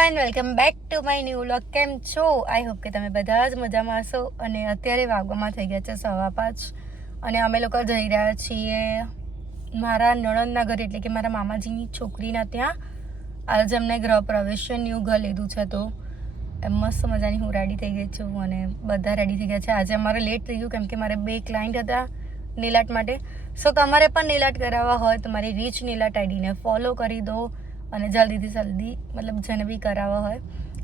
Everyone, welcome back to my new vlog. કેમ છો? I hope કે તમે બધા જ મજામાં હશો. અને અત્યારે વાગવામાં થઈ ગયા છે 5:15 અને અમે લોકો જઈ રહ્યા છીએ મારા નણંદના ઘરે, એટલે કે મારા મામાજીની છોકરીના ત્યાં. આજે અમને ગૃહ પ્રવેશનું ઘર લીધું છે, તો મસ્ત મજાની હું રેડી થઈ ગઈ છું અને બધા રેડી થઈ ગયા છે. આજે અમારે લેટ થઈ ગયું કેમ કે મારે 2 ક્લાયન્ટ હતા નીલાટ માટે. સો તમારે પણ નીલાટ કરાવવા હોય તો મારી રીચ નીલાટ આઈડીને ફોલો કરી દો અને જલ્દીથી જલ્દી મતલબ જેને બી કરાવવા હોય.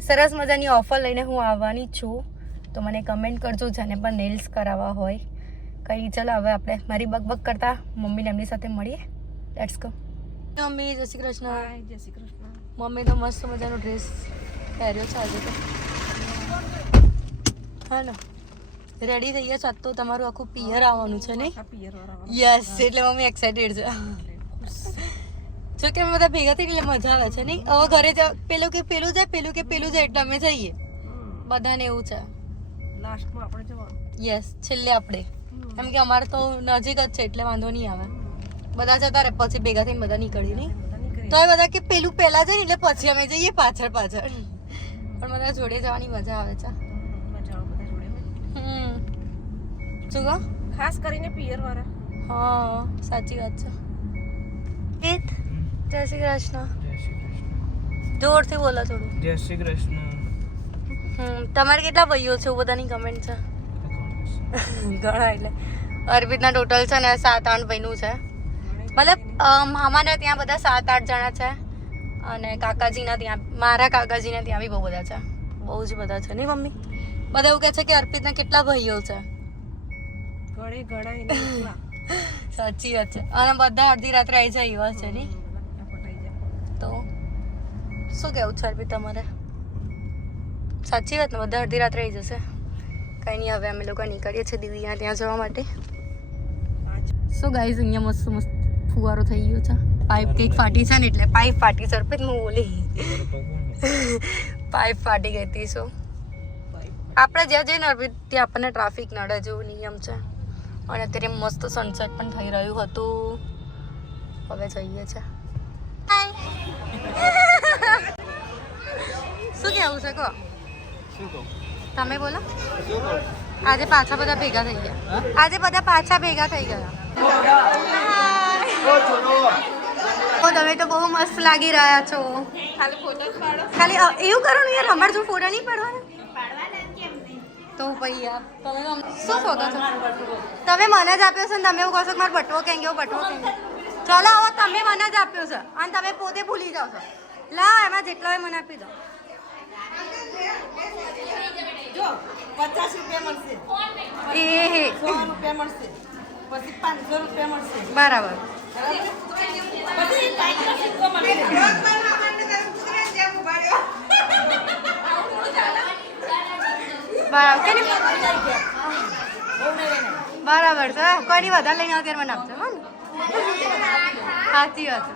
સરસ મજાની ઓફર લઈને હું આવવાની છું, તો મને કમેન્ટ કરજો જેને પણ નેલ્સ કરાવવા હોય. કંઈ ચાલો હવે આપણે મારી બકબક કરતા મમ્મીને એમની સાથે મળીએ. Let's go. મમ્મી જય શ્રી કૃષ્ણ. જય શ્રી કૃષ્ણ. મમ્મી તો મસ્ત મજાનો ડ્રેસ પહેર્યો છે આજે તો. હા ને રેડી થઈ ગયા છો? આજ તો તમારું આખું પિયર આવવાનું છે ને? યસ, એટલે મમ્મી એક્સાઇટેડ છે. જો કે બધા ભેગા થઈ એટલે મજા આવે છે નહીં? હવે ઘરે પેલું કે પેલું જાય, પેલું કે પેલું જાય, એટલે અમે જઈએ. બધાને એવું છે. લાસ્ટમાં આપણે જવાનું. યસ, છેલ્લે આપણે. કેમ કે અમારે તો નજીક જ છે એટલે વાંધો નહીં આવે. બધા જતા રહે પછી ભેગા થઈને બધા નીકળી નહીં. તો એ બધા કે પેલું પહેલા જાય ને એટલે પછી અમે જઈએ પાછળ પાછળ. પણ બધા જોડે જવાની મજા આવે છે. શું કહો? ખાસ કરીને પિયર વાળા. હા, સાચી વાત છે. જય શ્રી કૃષ્ણ. જોરથી બોલો થોડું. જય શ્રી કૃષ્ણ. તમારે કેટલા ભાઈઓ છે? બધાની કમેન્ટ છે. ઘણા એટલે અર્પિતના ટોટલ છે ને 7-8 ભાઈનું છે. મતલબ મામાના ત્યાં બધા 7-8 જણા છે અને કાકાજીના ત્યાં, મારા કાકાજીના ત્યાં બી બહુ બધા છે. બહુ જ બધા છે નહીં મમ્મી? બધા એવું કહે છે કે અર્પિતના કેટલા ભાઈઓ છે. સાચી વાત છે. અને બધા અડધી રાત્રે આવી જાય એવા છે નહીં? તો શું કેવું છે અર્પિત તમારે? સાચી વાત ને? બધા અડધી રાત્રે આવી જશે. કંઈ નહીં, હવે અમે લોકો નીકળીએ છીએ દીદીના ત્યાં જવા માટે. શું ગાઈઝ, અહીંયા મસ્ત મસ્ત ફુવારો થઈ ગયો છે. પાઇપ કેક ફાટી છે ને એટલે પાઇપ ફાટી છે. અર્પિત હું બોલી પાઇપ ફાટી ગઈ હતી. શું આપણે જ્યાં જઈએ ને અર્પિત ત્યાં આપણને ટ્રાફિક નડે જેવું નિયમ છે. અને અત્યારે મસ્ત સનસેટ પણ થઈ રહ્યું હતું. હવે જઈએ છે. શું કેવું છે કહો? તમે બોલો. આજે પાછા બધા ભેગા થઈ ગયા. આજે બધા પાછા ભેગા થઈ ગયા. તમે તો બહુ મસ્ત લાગી રહ્યા છો. ખાલી એવું કરો ને યાર, અમારે જો ફોટો નહીં પાડવાના તો ભાઈ યાર તમે શું શોધો છો? તમે મને જ આપ્યો છે ને તમે એવું કહો છો કે મારો બટવો કેમ ગયો, બટવો કેમ ગયો? ચલો હવે તમે મને જ આપ્યો છે અને તમે પોતે ભૂલી જાઓ છો. લા એમાં જેટલો હોય મને આપી દો. જો 50 રૂપિયા મળશે, એ 100 રૂપિયા મળશે, પછી 500 રૂપિયા મળશે. બરાબર. પછી 500 સિક્કો મળશે. બરાબર કે નહીં? બરાબર છે. કોઈની વધારે લઈને અત્યારે મને આપજો. હા ને? સાચી વાત.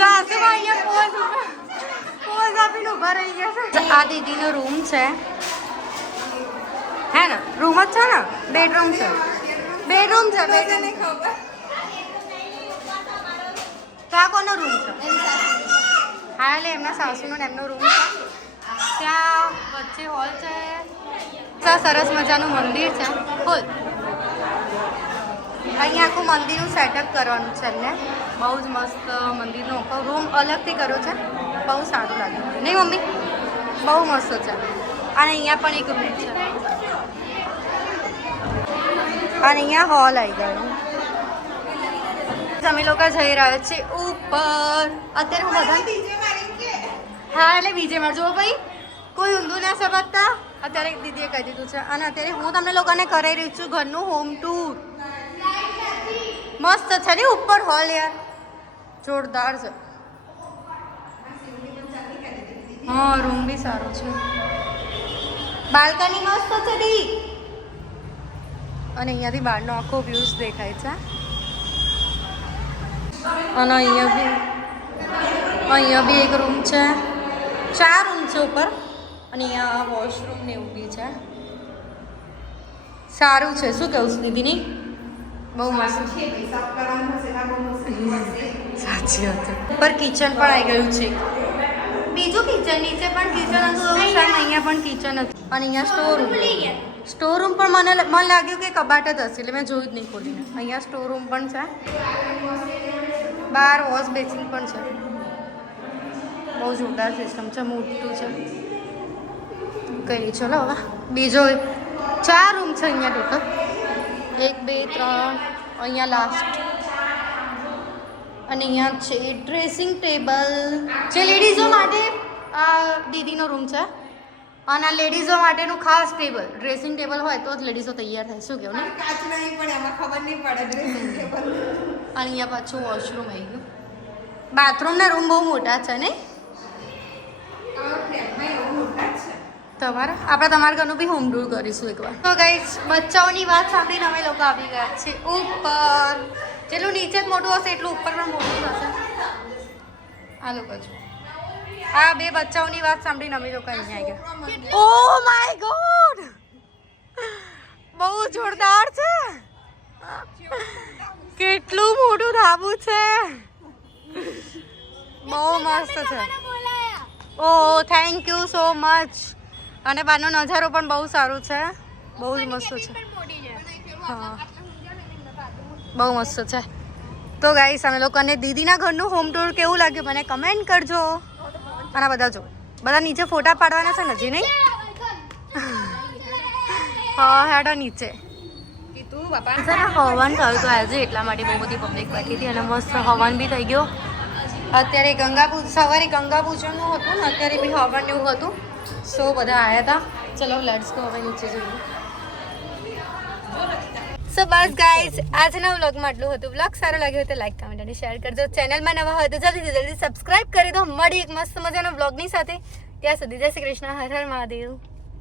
સાસુમાં અહીંયા પોઝ આપીને ઊભા રહી ગયા છે. આ દીદીનો રૂમ છે, હે ને? રૂમ જ છે ને? બેડરૂમ છે. બેડરૂમ છે. તો આ કોનો રૂમ છે? હા, એટલે એમના સાસુનો ને એમનો રૂમ છે. ત્યાં વચ્ચે હોલ છે. ત્યાં સરસ મજાનું મંદિર છે. બોલ, અહીંયા આખું મંદિરનું સેટઅપ કરવાનું છે એમને. બહુ જ મસ્ત મંદિરનો રૂમ અલગથી કર્યો છે. બહુ સારું લાગ્યું નહીં મમ્મી? બહુ મસ્ત છે. અને અહીંયા પણ એક રૂમ છે અને અહીંયા હોલ આવી ગયો. અમે લોકો જઈ રહ્યા છીએ ઉપર. અત્યારે હું બધા હા એટલે બીજે માં જુઓ ભાઈ, કોઈ ઊંધું ના સમજતા. અત્યારે દીદીએ કહી દીધું છે અને અત્યારે હું તમને લોકોને કરાવી રહી છું ઘરનું હોમ ટૂર. મસ્ત છે ને ઉપર હોલ યાર, જોરદાર છે. હા, રૂમ બી સારો છે. બાલ્કની મસ્ત છે દી. અને અહીંયાથી બહારનો આખો વ્યૂઝ દેખાય છે. અને અહીંયા બી એક રૂમ છે. 4 રૂમ છે ઉપર અને અહીંયા વોશરૂમ ને એવું બી છે. સારું છે. શું કહું છું દીદી? નહીં બહુ મસ્ત. સાચી વાત છે. પર કિચન પણ આવી ગયું છે. બીજું કિચન નીચે પણ કિચન હતું એવું સેમ અહીંયા પણ કિચન હતું અને અહીંયા સ્ટોર રૂમ પણ મને લાગ્યું કે કબાટ જ હશે એટલે મેં જોયું જ નહીં ખોલીને. અહીંયા સ્ટોર રૂમ પણ છે, બહાર વોશ બેસિન પણ છે. બહુ જોરદાર સિસ્ટમ છે, મોટું છે. કઈ ચલો હવે બીજો 4 રૂમ છે અહીંયા ટોટલ. 1 2 3 અહીંયા લાસ્ટ અને અહીંયા છે ડ્રેસિંગ ટેબલ જે લેડીઝો માટે આ દીદીનો રૂમ છે અને આ લેડીઝો માટેનું ખાસ ટેબલ. ડ્રેસિંગ ટેબલ હોય તો જ લેડીઝો તૈયાર થાય. શું કહેવું ને? કાચ નહીં પણ એમાં ખબર નહીં પડે ડ્રેસિંગ ટેબલ. અને અહીંયા પાછું વોશરૂમ આવી ગયું. બાથરૂમના રૂમ બહુ મોટા છે ને તમારા. આપણે તમારા ઘરનું બી હોમ ટૂર કરીશું એકવાર. તો ગાઈસ બચ્ચાઓની વાત સાંભળીને અમે લોકો આવી ગયા છે ઉપર. જેટલું નીચે જ મોટું હશે એટલું ઉપર પણ મોટું થશે. આ લોકો જો આ 2 બચ્ચાઓની વાત સાંભળીને અમે લોકો અહીંયા આવી ગયા. ઓ માય ગોડ, બહુ જોરદાર છે. કેટલું મોટું ધાબુ છે, બહુ મસ્ત છે. ઓહ થેન્ક યુ સો મચ. અને બહારનો નજારો પણ બહુ સારું છે, બહુ જ મસ્ત છે. હા બહુ મસ્ત છે. તો ગાઈસ અમે લોકોને દીદીના ઘરનું હોમ ટૂર કેવું લાગ્યું મને કમેન્ટ કરજો. અને બધા જો બધા નીચે ફોટા પાડવાના છે નજી નહીં. હા હેડો નીચે. હવન થયું તો આજે એટલા માટે બહુ બધી પબ્લિક બેઠી હતી અને મસ્ત હવન બી થઈ ગયો. અત્યારે સવારે ગંગા પૂજનનું હતું ને અત્યારે બી હવન એવું હતું. સો બધા આવ્યા હતા. ચલો લેટ્સ ગો હવે નીચે જઈએ. સો બસ ગાઈઝ આજના વ્લોગમાં આટલું હતું. વ્લોગ સારો લાગ્યો હોય તો લાઈક કમેન્ટ અને શેર કરજો. ચેનલમાં નવા હોય તો જલ્દી સબસ્ક્રાઇબ કરી દો. મળી એક મસ્ત મજાના વ્લોગની સાથે. ત્યાં સુધી જય શ્રી કૃષ્ણ. હર હર મહાદેવ.